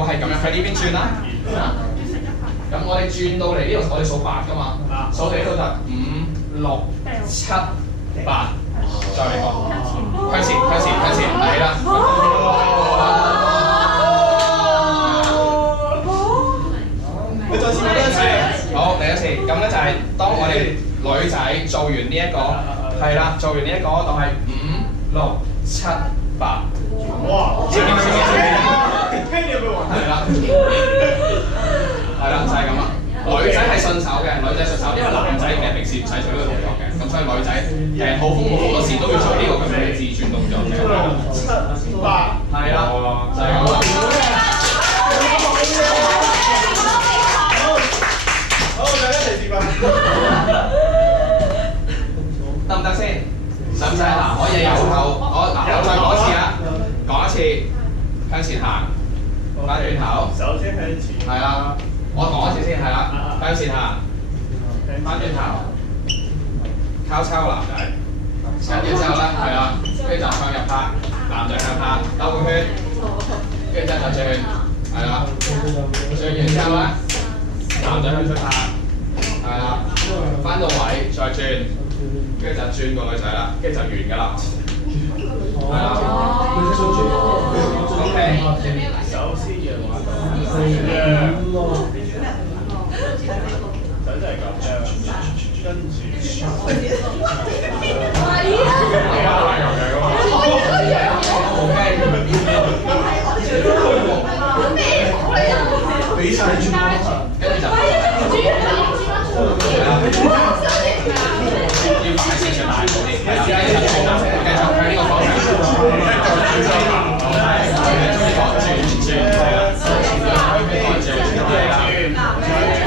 會係咁樣喺呢邊轉啦。咁我哋轉到嚟呢度，我哋數8㗎嘛，數到呢度就5、6、7、8，再嚟個向前，係啦。你再試多一次。好，第一次，咁咧就係當我哋女仔做完呢一個，係啦，做完呢一個當係5、6、7、8。哇！前面，聽你有冇玩？係啦，就係咁啦。女仔係順手嘅，女仔順手，因為男仔嘅平時唔使做呢個動作嘅，咁所以女仔好多時都要做呢個咁樣嘅自轉動作嘅。7、8，係啦，就係咁啦。好，大家一齊示範。得唔得先？使唔使嗱？可以由頭，我再講一次啊！講一次，向前行，翻轉頭。手先向前。係啦，我講一次先，係啦，向前行，翻轉頭，交叉個男仔，跟住之後咧，係啦，跟住就向入拍，男仔向拍，兜個圈，跟住之後就轉，係啦，轉完之後咧，男仔向出拍，係啦，翻到位再轉。跟住就轉個女仔啦，跟住就完㗎啦，係啦。OK。手先讓滑動，手真係咁樣，跟住。俾曬轉波，跟住就。要擺線上大好啲，係啦，繼續向呢個方向，轉，係啦，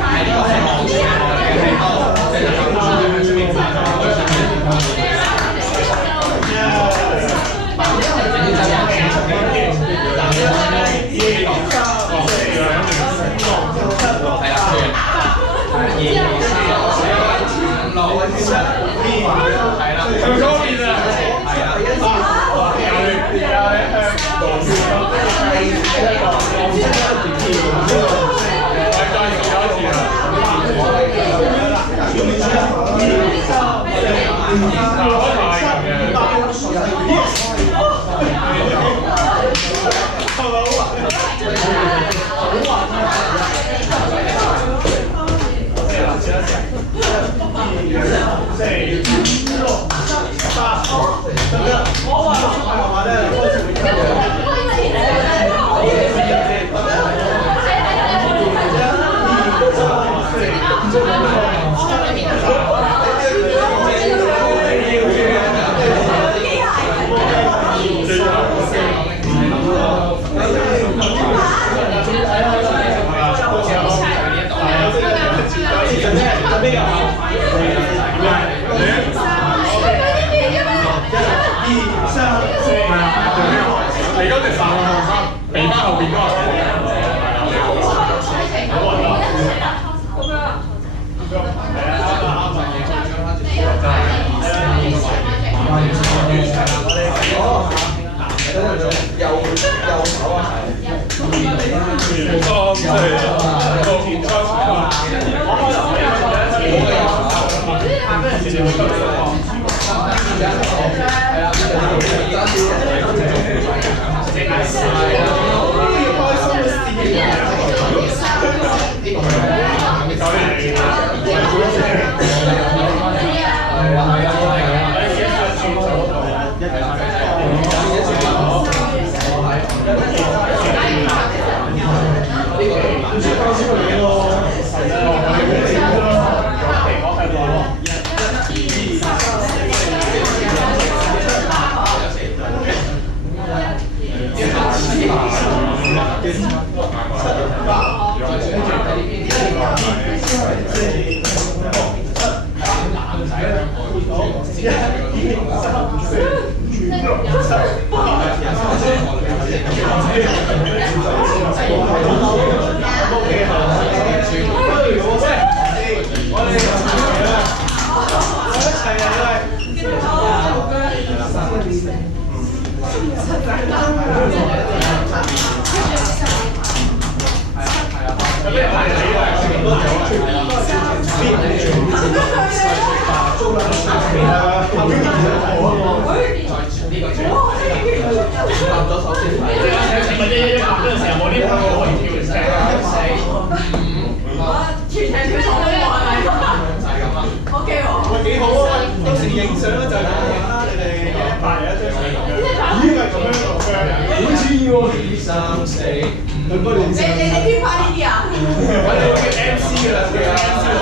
係呢個係望住嘅，係多，跟住向出面跑，有冇啲歌可以跳嘅？全場跳錯咗係咪？就係咁啦。OK 喎。喂，幾好啊！到時影相就係咁樣啦，你哋拍一張相。咦，係咁樣嘅？好似喎。2、3、4、5。你編翻呢啲啊？我哋叫 MC 㗎啦，叫 MC 啦。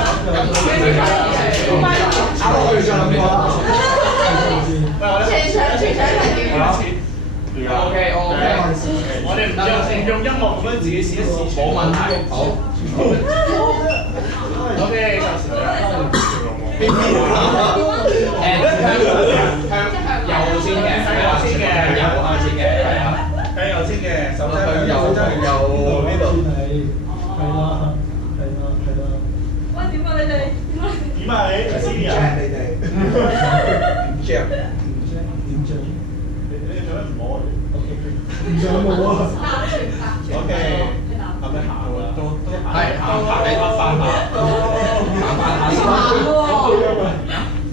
咁打落去再諗過啦。全場係點樣？OK，我哋唔用音樂咁樣自己試一試。冇問題，好。OK，暫時啦。向右先嘅，向右先嘅，右向先嘅，係啊。向右先嘅，手踭向右呢度。係啦。喂，點啊你哋？點啊你 ？Senior 你哋。點着？你做乜唔摸？OK。唔想摸啊。OK。咁樣行喎，都係行你行先。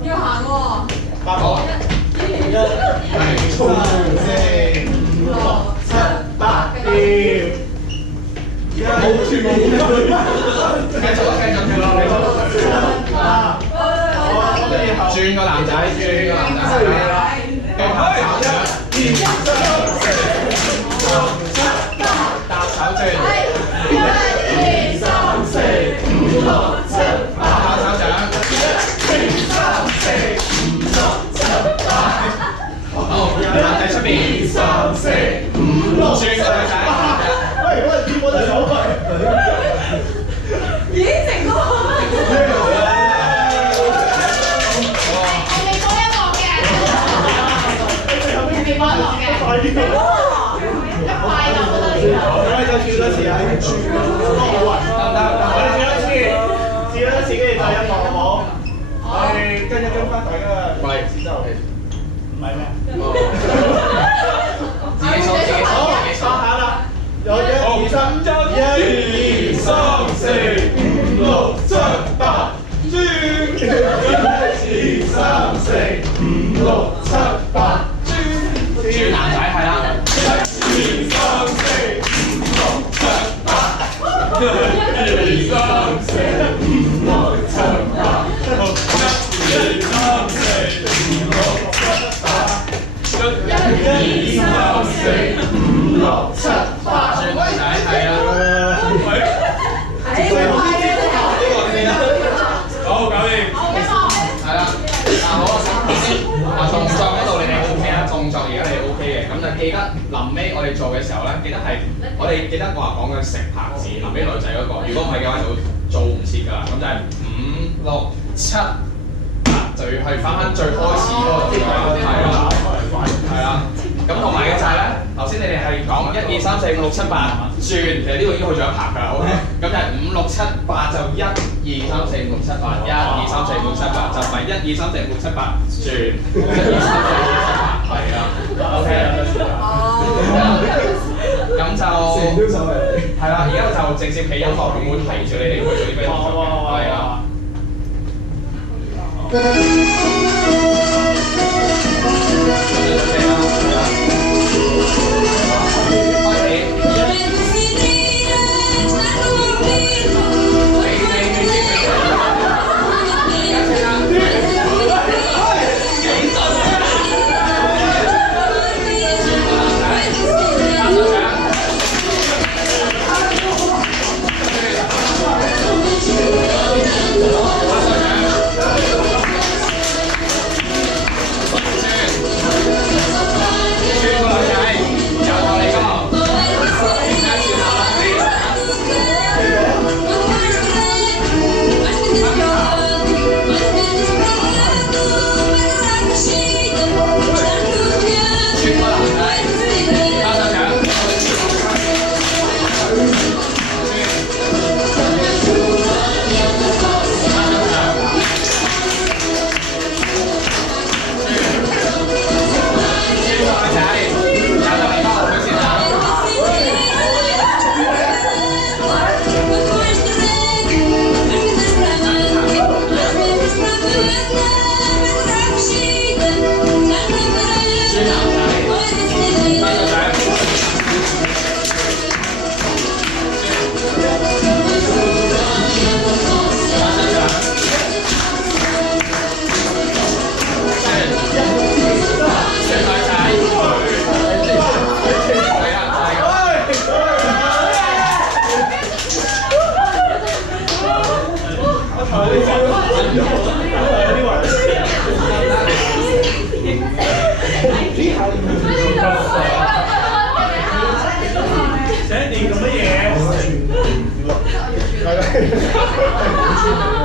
要行喎。8個。1、2、3、4、5、6、7、8，掂。冇轉冇轉。繼續啦，轉個男仔，轉個男仔，跟住拍手掌，1、2、3、4、5、6、7、8，搭手轉，1、2、3、4、5、6、7、8，拍手掌，1、2、3、4、5、6、7、8，好，男仔出邊，2、3、4、5、6，轉個女仔。喂，我哋見我隻手佢。已經成功。就跳多次啊！轉多好運，我哋跳多次，跟住就音樂好唔好？我哋跟翻大家嘅節奏，唔係咩？自己數，下啦，有1、2、3、1、2、3、4、5、6、7、8，轉，1、2、3、4、5、6、7、8，轉男仔係啦。1、2、3、4、5、6、7、8，1、2、3、4、5、6、7、8，1、2、3、4、5、6、7、8，1、2、3、4、5、6、7、8，轉女仔係啦。好，搞掂。係啦，好啊，動作嗰度你哋 OK 啊，動作而家你哋 OK 嘅，咁就記得臨尾我哋做嘅時候咧，記得話講緊食拍子，臨尾女仔嗰個，如果唔係嘅話就做唔切㗎啦，咁就係5、6、7、8，就要係翻最開始嗰個點樣，係啦，咁同埋嘅就係咧，頭先你哋係講1、2、3、4、5、6、7、8轉，其實呢個已經去咗一拍㗎啦 ，OK，咁就係5、6、7、8就1、2、3、4、5、6、7、8，1、2、3、4、5、6、7、8，就唔係1、2、3、4、5、6、7、8轉，1、2、3、4、5、6、7、8，係啊 ，OK，咁就係啦，而家就直接起音樂，咁會提住你哋去做啲咩動作嘅，係啊。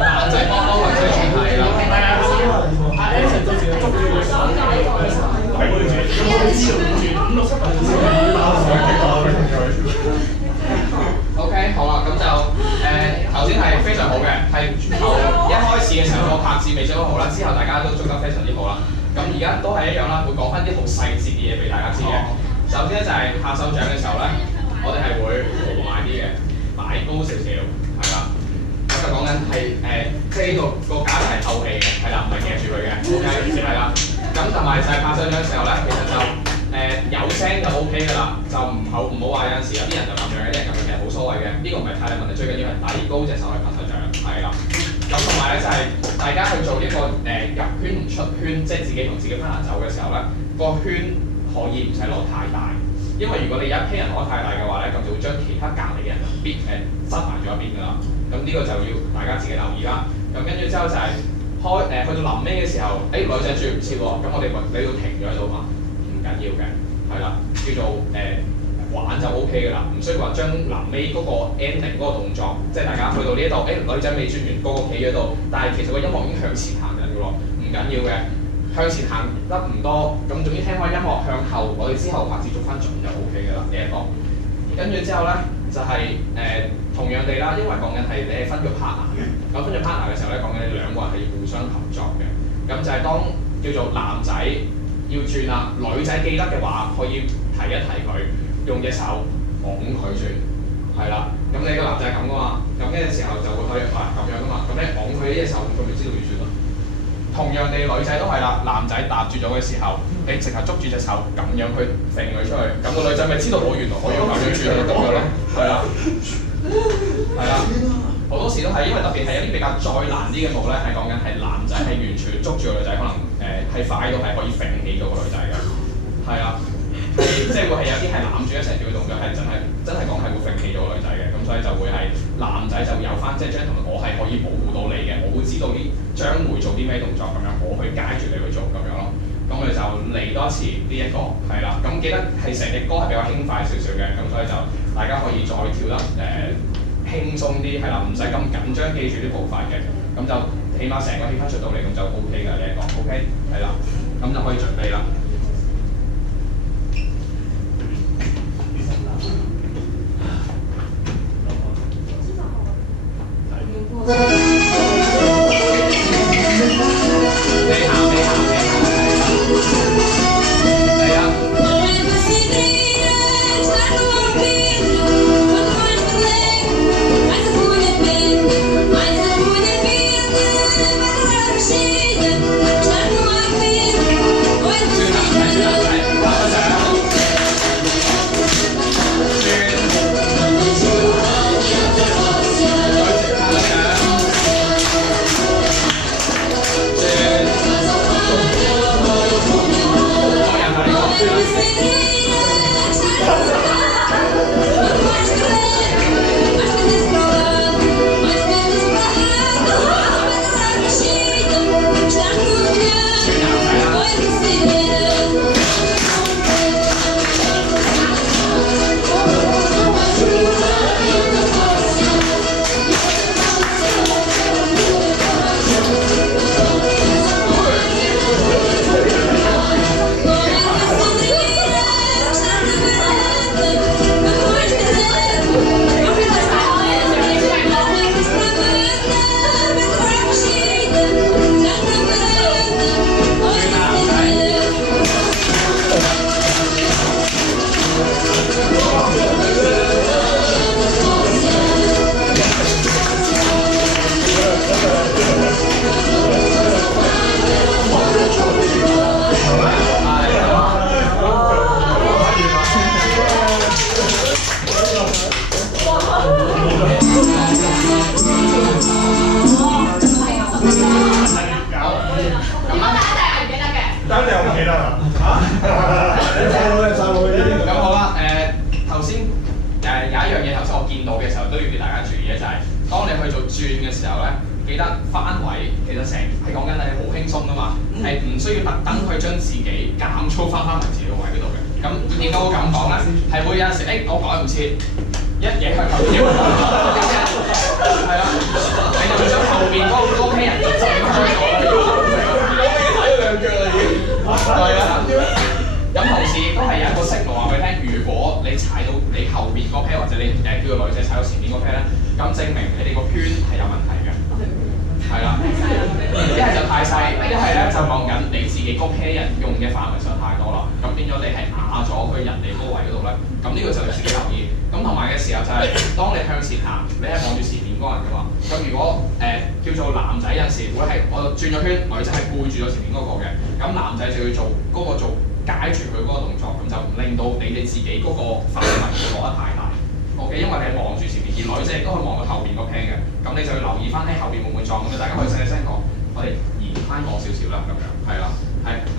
男仔幫女仔轉係啦。阿 Anson 到時就捉住佢手，係我哋自己轉5、6、7、OK， 好啦，咁就頭先係非常好嘅，係頭一開始嘅時候個拍子未做得好啦，之後大家都做得非常之好啦。咁而家都係一樣啦，會講翻啲好細節嘅嘢俾大家知嘅。首先咧就係拍手掌嘅時候咧，我哋係會豪邁啲嘅，擺高少少，係啦。咁就講緊係即係呢個架就係透氣嘅，係啦，唔係夾住佢嘅 ，OK， 係啦。咁同埋就係拍手掌嘅時候咧，其實就有聲就 OK 㗎啦，就唔好話有陣時有啲人就咁樣，有啲人咁樣其實冇所謂嘅，呢個唔係太大問題，最緊要係遞高隻手去拍手掌，係啦。咁同埋咧就係大家去做呢個入圈唔出圈，即係自己同自己 partner 走嘅時候咧，個圈可以唔使攞太大，因為如果你有一批人攞太大嘅話咧，咁就會將其他隔離嘅人必塞埋咗一邊㗎啦。咁呢個就要大家自己留意啦。咁跟住之後就係去到臨尾嘅時候，女仔轉唔切喎，咁我哋你要停咗喺度嘛，唔緊要嘅，係啦，叫做玩就 O K 㗎啦，唔需要話將臨尾嗰個 ending 嗰個動作，即係大家去到呢一度，女仔未轉完，個企喺度，但係其實個音樂已經向前行緊㗎喎，唔緊要嘅，向前行得唔多，咁總之聽開音樂向後，我哋之後拍子捉翻準就 O K 㗎啦，呢一個。跟住之後咧就係同樣地啦，因為講緊係你係分咗 partner 嘅，咁分咗 partner 嘅時候咧，講緊你兩個人係要互相合作嘅，咁就係當叫做男仔要轉啦，女仔記得嘅話可以提一提佢。用隻手拱佢轉，係啦。咁你個男仔係咁噶嘛？咁嘅時候就會可以咁樣噶嘛。咁你拱佢呢隻手，佢咪知道要轉咯。同樣地，女仔都係啦。男仔搭住咗嘅時候，你直頭捉住隻手咁樣去揈佢出去，咁個女仔咪知道我原來可以咁樣轉咁樣咯。係啦，係啦。好多時都係因為特別係有啲比較再難啲嘅舞咧，係講緊係男仔係完全捉住個女仔，可能係快到係可以揈起咗個女仔嘅，係啦。即係會係有啲係攬住一齊做嘅動作，係真係講係會揈起咗個女仔嘅，咁所以就會係男仔就會有翻即係 gentleman，我係可以保護到你嘅，我會知道啲將會做啲咩動作咁樣，我去街住你去做咁樣咯。咁我哋就嚟多一次呢一個係啦，咁記得係成隻歌係比較輕快少少嘅，咁所以就大家可以再跳得輕鬆啲係啦，唔使咁緊張記住啲步伐嘅，咁就起碼成個氣氛出到嚟咁就 OK 㗎呢一個 OK 係啦，咁就可以準備啦。走前面個 pair 咧，咁證明你哋個圈係有問題嘅。係啦，一係就太細，一係咧就講緊你自己嗰 pair 人用嘅範圍上太多啦，咁變咗你係壓咗去人哋嗰個位嗰度咧，咁呢個就你自己留意。咁同埋嘅時候就係、當你向前行，你係望住前面嗰個人嘅嘛。咁如果叫做男仔有陣時會係我轉咗圈，女仔係背住咗前面嗰個嘅，咁男仔就要做嗰、個做街住佢嗰個動作，咁就唔令到你哋自己嗰個範圍攞得太大。OK， 因為你係望住前面，而女仔亦都可以望到後邊個 pair 嘅，咁你就要留意翻喺後邊會唔會撞咁樣，大家可以細聲講，我哋移翻講少少啦，咁樣係啦，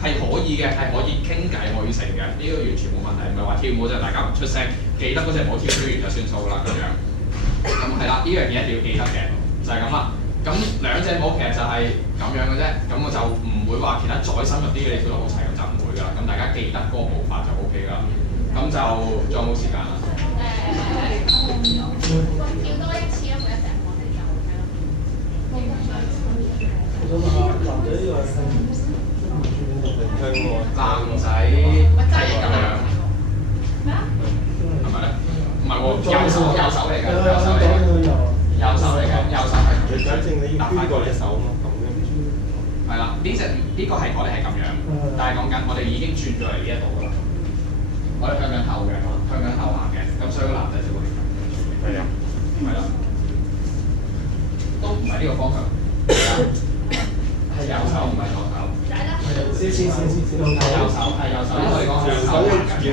係可以嘅，係可以傾偈可以成嘅，呢個完全冇問題，唔係話跳舞就大家唔出聲，記得嗰隻舞跳完就算數啦，咁樣，咁係啦，呢樣嘢一定要記得嘅，就係咁啦。咁兩隻舞其實就係咁樣嘅啫，咁我就唔會話其他再深入啲嘅你跳得好齊咁就唔會㗎啦，咁大家記得嗰個步伐就 OK 㗎啦。咁就仲有冇時間啊？跳多一次啊！每一隻我哋有係咯。我想問下男仔呢個係男仔係咁樣，咩啊？係咪咧？唔係喎，右手嚟㗎，右手嚟嘅，右手嚟嘅，右手係。你簡正你要邊個隻手嘛？咁樣。係啦，呢個係我哋係咁樣，但係講緊我哋已經轉咗嚟呢一度㗎啦。我哋向緊後嘅，向緊後行嘅，咁所以個男仔就會咁。係啊，係啦，都唔係呢個方向，係右手唔係左手。係右手，係右手，因為我哋講右手行嘅。